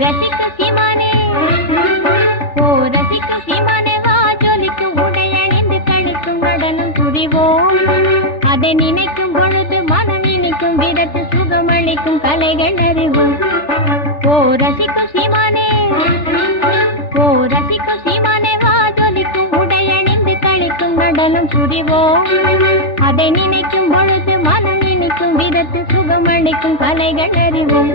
ரசிக்கும் சீமானே, ஓ ரசிக்கும் சீமானே வா ஜொலிக்கும் உடையணிந்து கணிக்கும் நடனம் புரிவோம். அதை நினைக்கும் பொழுது மனம் இனிக்கும் விதத்து சுகமளிக்கும் கலைகள் அறிவோம். ஓ ரசிக்கும் சீமானே, ஓ ரசிக்கும் சீமானே வா ஜொலிக்கும் உடையணிந்து கணிக்கும் நடனம் புரிவோம். அதை நினைக்கும் பொழுது மனம் இனிக்கும் விதத்து சுகமளிக்கும் கலைகள் அறிவோம்.